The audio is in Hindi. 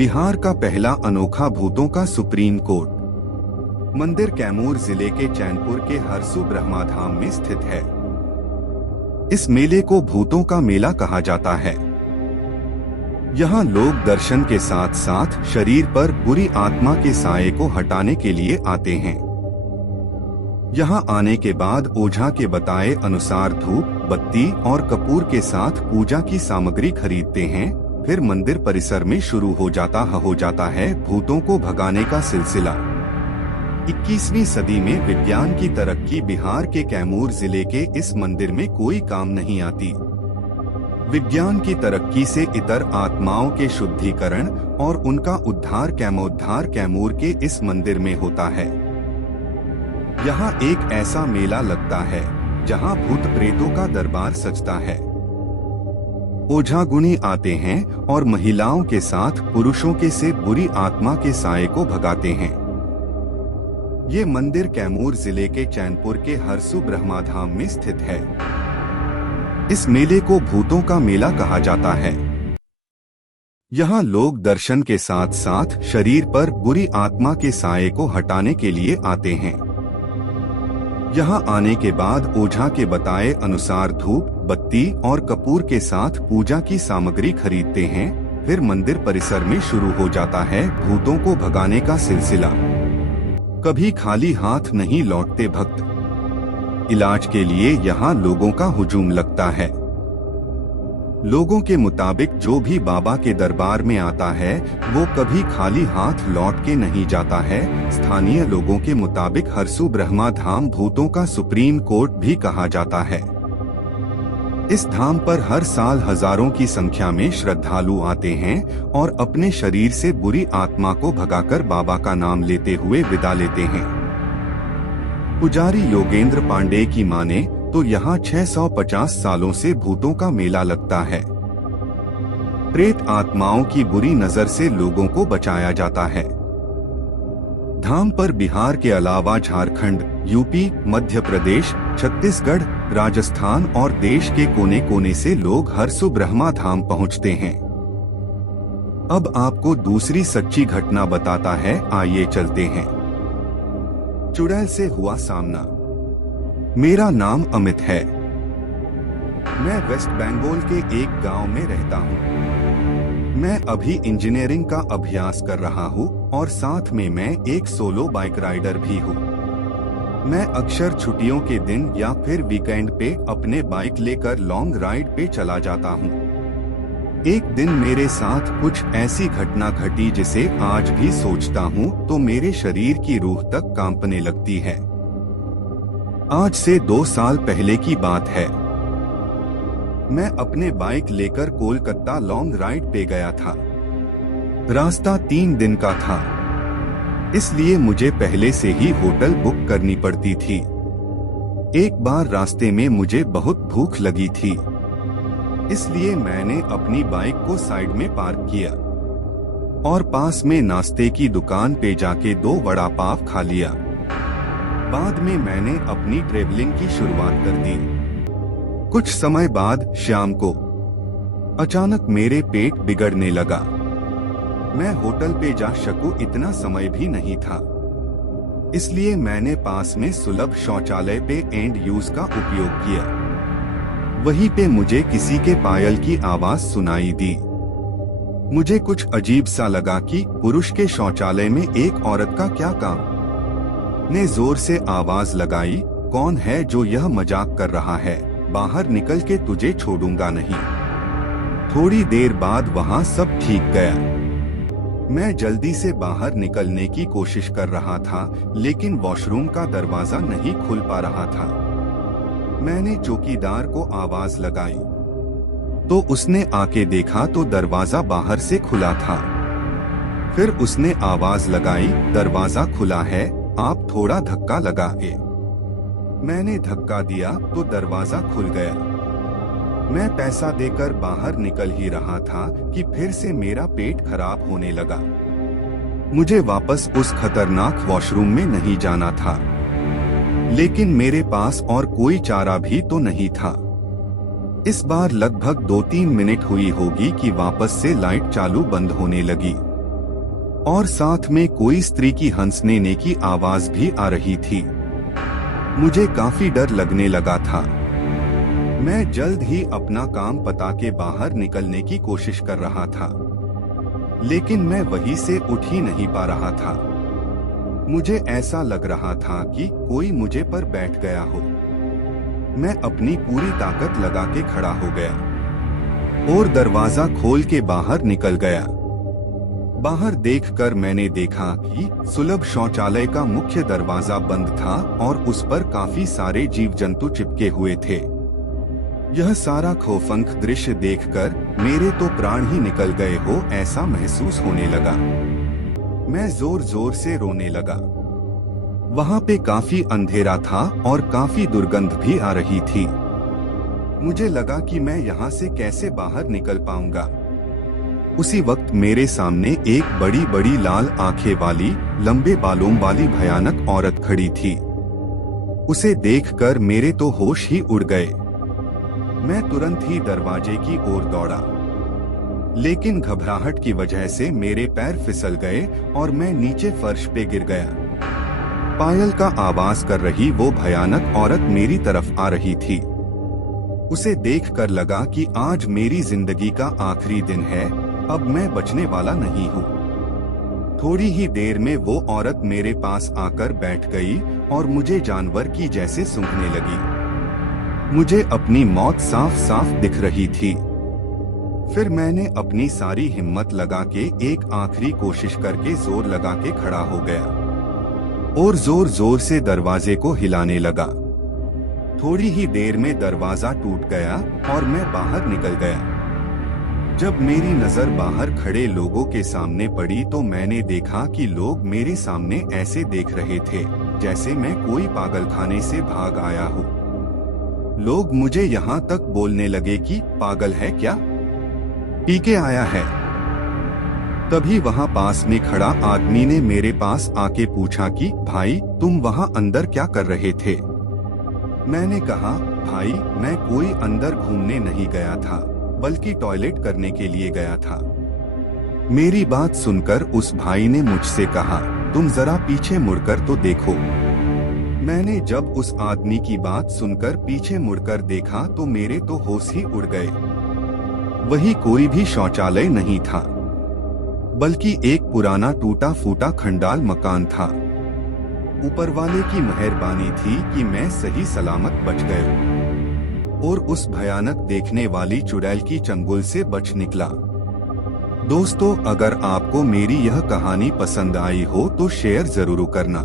बिहार का पहला अनोखा भूतों का सुप्रीम कोर्ट मंदिर कैमूर जिले के चैनपुर के हरसू ब्रह्माधाम में स्थित है। इस मेले को भूतों का मेला कहा जाता है। यहाँ लोग दर्शन के साथ साथ शरीर पर बुरी आत्मा के साये को हटाने के लिए आते हैं। यहाँ आने के बाद ओझा के बताए अनुसार धूप, बत्ती और कपूर के साथ पूजा की सामग्री खरीदते हैं। फिर मंदिर परिसर में शुरू हो जाता है भूतों को भगाने का सिलसिला। 21वीं सदी में विज्ञान की तरक्की बिहार के कैमूर जिले के इस मंदिर में कोई काम नहीं आती। विज्ञान की तरक्की से इतर आत्माओं के शुद्धिकरण और उनका उद्धार कैमूर के इस मंदिर में होता है। यहाँ एक ऐसा मेला लगता है जहाँ भूत प्रेतों का दरबार सजता है। ओझा गुनी आते हैं और महिलाओं के साथ पुरुषों के से बुरी आत्मा के साये को भगाते हैं। ये मंदिर कैमूर जिले के चैनपुर के हरसू ब्रह्माधाम में स्थित है। इस मेले को भूतों का मेला कहा जाता है। यहाँ लोग दर्शन के साथ साथ शरीर पर बुरी आत्मा के साये को हटाने के लिए आते हैं। यहाँ आने के बाद ओझा के बताए अनुसार धूप, बत्ती और कपूर के साथ पूजा की सामग्री खरीदते हैं। फिर मंदिर परिसर में शुरू हो जाता है भूतों को भगाने का सिलसिला। कभी खाली हाथ नहीं लौटते भक्त। इलाज के लिए यहाँ लोगों का हुजूम लगता है। लोगों के मुताबिक जो भी बाबा के दरबार में आता है वो कभी खाली हाथ लौट के नहीं जाता है। स्थानीय लोगों के मुताबिक हरसू ब्रह्माधाम भूतों का सुप्रीम कोर्ट भी कहा जाता है। इस धाम पर हर साल हजारों की संख्या में श्रद्धालु आते हैं और अपने शरीर से बुरी आत्मा को भगाकर बाबा का नाम लेते हुए विदा लेते हैं। पुजारी योगेंद्र पांडे की माने तो यहाँ 650 सालों से भूतों का मेला लगता है। प्रेत आत्माओं की बुरी नजर से लोगों को बचाया जाता है। धाम पर बिहार के अलावा झारखंड, यूपी, मध्य प्रदेश, छत्तीसगढ़, राजस्थान और देश के कोने कोने से लोग हरसू ब्रह्माधाम पहुँचते हैं। अब आपको दूसरी सच्ची घटना बताता है, आइए चलते हैं। चुड़ैल से हुआ सामना। मेरा नाम अमित है। मैं वेस्ट बंगाल के एक गांव में रहता हूं। मैं अभी इंजीनियरिंग का अभ्यास कर रहा हूं और साथ में मैं एक सोलो बाइक राइडर भी हूं। मैं अक्सर छुट्टियों के दिन या फिर वीकेंड पे अपने बाइक लेकर लॉन्ग राइड पे चला जाता हूं। एक दिन मेरे साथ कुछ ऐसी घटना घटी जिसे आज भी सोचता हूं तो मेरे शरीर की रूह तक कांपने लगती है। आज से 2 साल पहले की बात है। मैं अपने बाइक लेकर कोलकाता लॉन्ग राइड पे गया था। रास्ता 3 दिन का था, इसलिए मुझे पहले से ही होटल बुक करनी पड़ती थी। एक बार रास्ते में मुझे बहुत भूख लगी थी, इसलिए मैंने अपनी बाइक को साइड में पार्क किया और पास में नाश्ते की दुकान पे जाके 2 वड़ा पाव खा लिया। बाद में मैंने अपनी ट्रेवलिंग की शुरुआत कर दी। कुछ समय बाद शाम को अचानक मेरे पेट बिगड़ने लगा। मैं होटल पे जा सकूं इतना समय भी नहीं था, इसलिए मैंने पास में सुलभ शौचालय पे एंड यूज का उपयोग किया। वहीं पे मुझे किसी के पायल की आवाज सुनाई दी। मुझे कुछ अजीब सा लगा कि पुरुष के शौचालय में एक औरत का क्या काम। ने जोर से आवाज लगाई, कौन है जो यह मजाक कर रहा है? बाहर निकल के तुझे छोड़ूंगा नहीं। थोड़ी देर बाद वहाँ सब ठीक गया। मैं जल्दी से बाहर निकलने की कोशिश कर रहा था, लेकिन वॉशरूम का दरवाजा नहीं खुल पा रहा था। मैंने चौकीदार को आवाज लगाई तो उसने आके देखा तो दरवाजा बाहर से खुला था। फिर उसने आवाज लगाई, दरवाजा खुला है, आप थोड़ा धक्का लगाए। मैंने धक्का दिया तो दरवाजा खुल गया। मैं पैसा देकर बाहर निकल ही रहा था कि फिर से मेरा पेट खराब होने लगा। मुझे वापस उस खतरनाक वॉशरूम में नहीं जाना था, लेकिन मेरे पास और कोई चारा भी तो नहीं था। इस बार लगभग 2-3 मिनट हुई होगी कि वापस से लाइट चालू बंद होने लगी। और साथ में कोई स्त्री की हंसने की आवाज भी आ रही थी। मुझे काफी डर लगने लगा था। मैं जल्द ही अपना काम पता के बाहर निकलने की कोशिश कर रहा था, लेकिन मैं वहीं से उठ ही नहीं पा रहा था। मुझे ऐसा लग रहा था कि कोई मुझे पर बैठ गया हो। मैं अपनी पूरी ताकत लगा के खड़ा हो गया और दरवाजा खोल के बाहर निकल गया। बाहर देखकर मैंने देखा कि सुलभ शौचालय का मुख्य दरवाजा बंद था और उस पर काफी सारे जीव जंतु चिपके हुए थे। यह सारा खौफनाक दृश्य देखकर मेरे तो प्राण ही निकल गए हो ऐसा महसूस होने लगा। मैं जोर जोर से रोने लगा। वहाँ पे काफी अंधेरा था और काफी दुर्गंध भी आ रही थी। मुझे लगा कि मैं यहाँ से कैसे बाहर निकल पाऊंगा। उसी वक्त मेरे सामने एक बड़ी बड़ी लाल आंखें वाली, लंबे बालों वाली भयानक औरत खड़ी थी। उसे देखकर मेरे तो होश ही उड़ गए। मैं तुरंत ही दरवाजे की ओर दौड़ा, लेकिन घबराहट की वजह से मेरे पैर फिसल गए और मैं नीचे फर्श पे गिर गया। पायल का आवाज कर रही वो भयानक औरत मेरी तरफ आ रही थी। उसे देखकर लगा कि आज मेरी जिंदगी का आखिरी दिन है, अब मैं बचने वाला नहीं हूँ। थोड़ी ही देर में वो औरत मेरे पास आकर बैठ गई और मुझे जानवर की जैसे सूंघने लगी। मुझे अपनी मौत साफ साफ दिख रही थी। फिर मैंने अपनी सारी हिम्मत लगा के एक आखिरी कोशिश करके जोर लगा के खड़ा हो गया और जोर जोर से दरवाजे को हिलाने लगा। थोड़ी ही देर में दरवाजा टूट गया और मैं बाहर निकल गया। जब मेरी नजर बाहर खड़े लोगों के सामने पड़ी तो मैंने देखा कि लोग मेरे सामने ऐसे देख रहे थे जैसे मैं कोई पागलखाने से भाग आया हूँ। लोग मुझे यहाँ तक बोलने लगे कि पागल है क्या, पी के आया है। तभी वहाँ पास में खड़ा आदमी ने मेरे पास आके पूछा कि भाई तुम वहाँ अंदर क्या कर रहे थे। मैंने कहा भाई मैं कोई अंदर घूमने नहीं गया था, बल्कि टॉयलेट करने के लिए गया था। मेरी बात सुनकर उस भाई ने मुझसे कहा तुम जरा पीछे मुड़कर तो देखो। मैंने जब उस आदमी की बात सुनकर पीछे मुड़कर देखा तो मेरे तो होश ही उड़ गए। वही कोई भी शौचालय नहीं था, बल्कि एक पुराना टूटा फूटा खंडाल मकान था। ऊपर वाले की मेहरबानी थी कि मैं सही सलामत बच गया और उस भयानक देखने वाली चुड़ैल की चंगुल से बच निकला। दोस्तों, अगर आपको मेरी यह कहानी पसंद आई हो तो शेयर जरूर करना।